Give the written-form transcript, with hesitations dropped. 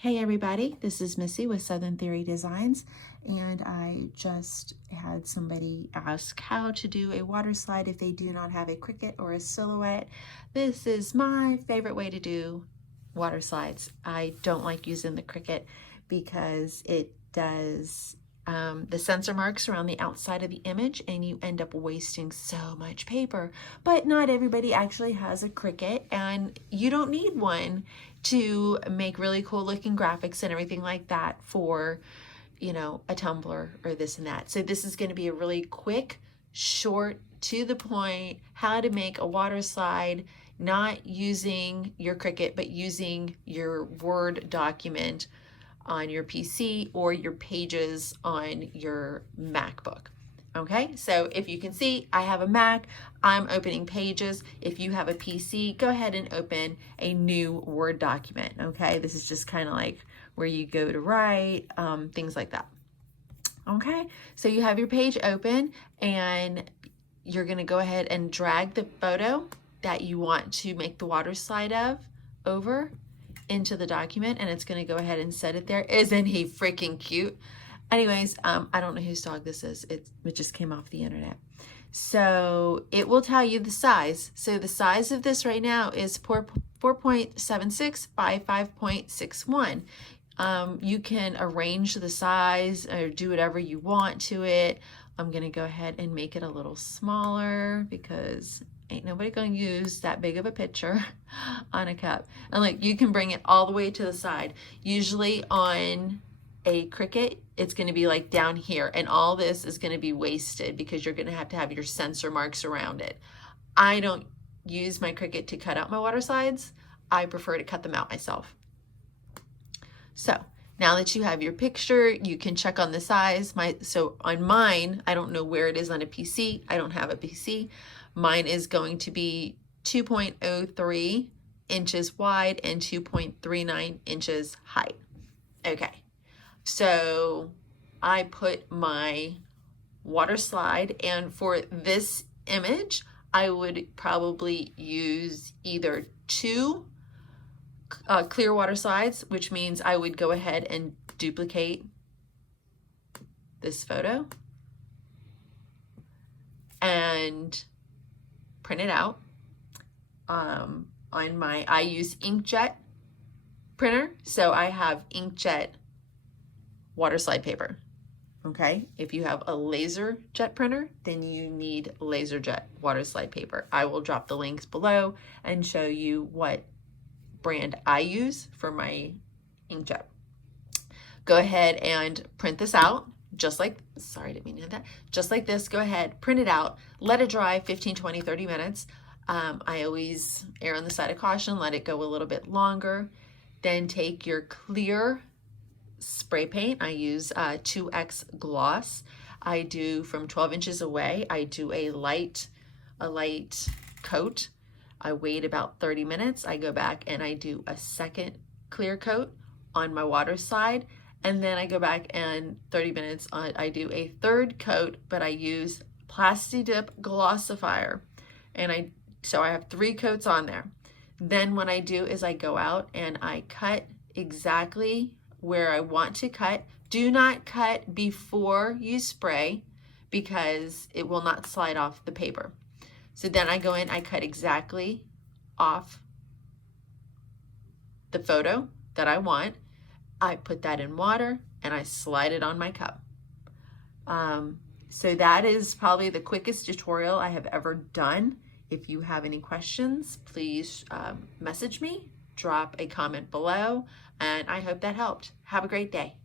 Hey everybody, this is Missy with Southern Theory Designs, and I just had somebody ask how to do a water slide if they do not have a Cricut or a Silhouette. This is my favorite way to do water slides. I don't like using the Cricut because it does the sensor marks around the outside of the image and you end up wasting so much paper. But not everybody actually has a Cricut, and you don't need one to make really cool looking graphics and everything like that for, you know, a Tumblr or this and that. So this is going to be a really quick, short, to the point, how to make a water slide, not using your Cricut, but using your Word document on your PC or your Pages on your MacBook. Okay, so if you can see, I have a Mac, I'm opening Pages. If you have a PC, go ahead and open a new Word document. Okay, this is just kind of like where you go to write, things like that. Okay, so you have your page open and you're gonna go ahead and drag the photo that you want to make the water slide of over into the document, and it's going to go ahead and set it there. Isn't he freaking cute? Anyways, I don't know whose dog this is. It just came off the internet. So it will tell you the size. So the size of this right now is 4.76 by 5.61. You can arrange the size or do whatever you want to it. I'm going to go ahead and make it a little smaller because ain't nobody gonna use that big of a picture on a cup. And like, you can bring it all the way to the side. Usually on a Cricut, it's gonna be like down here, and all this is gonna be wasted because you're gonna have to have your sensor marks around it. I don't use my Cricut to cut out my water slides. I prefer to cut them out myself. So now that you have your picture, you can check on the size. So on mine, I don't know where it is on a PC. I don't have a PC. Mine is going to be 2.03 inches wide and 2.39 inches height. Okay, so I put my water slide, and for this image, I would probably use either two clear water slides, which means I would go ahead and duplicate this photo and print it out. I use inkjet printer, so I have inkjet water slide paper. Okay, if you have a laser jet printer, then you need laser jet water slide paper. I will drop the links below and show you what brand I use for my inkjet. Go ahead and print this out. Just like, sorry, I didn't mean to do that. Just like this, go ahead, print it out, let it dry 15, 20, 30 minutes. I always err on the side of caution, let it go a little bit longer. Then take your clear spray paint. I use 2X gloss. I do from 12 inches away. I do a light coat. I wait about 30 minutes. I go back and I do a second clear coat on my water slide. And then I go back and 30 minutes on, I do a third coat, but I use Plasti Dip Glossifier. And so I have 3 coats on there. Then what I do is I go out and I cut exactly where I want to cut. Do not cut before you spray because it will not slide off the paper. So then I go in, I cut exactly off the photo that I want. I put that in water and I slide it on my cup. So that is probably the quickest tutorial I have ever done. If you have any questions, please message me, drop a comment below, and I hope that helped. Have a great day.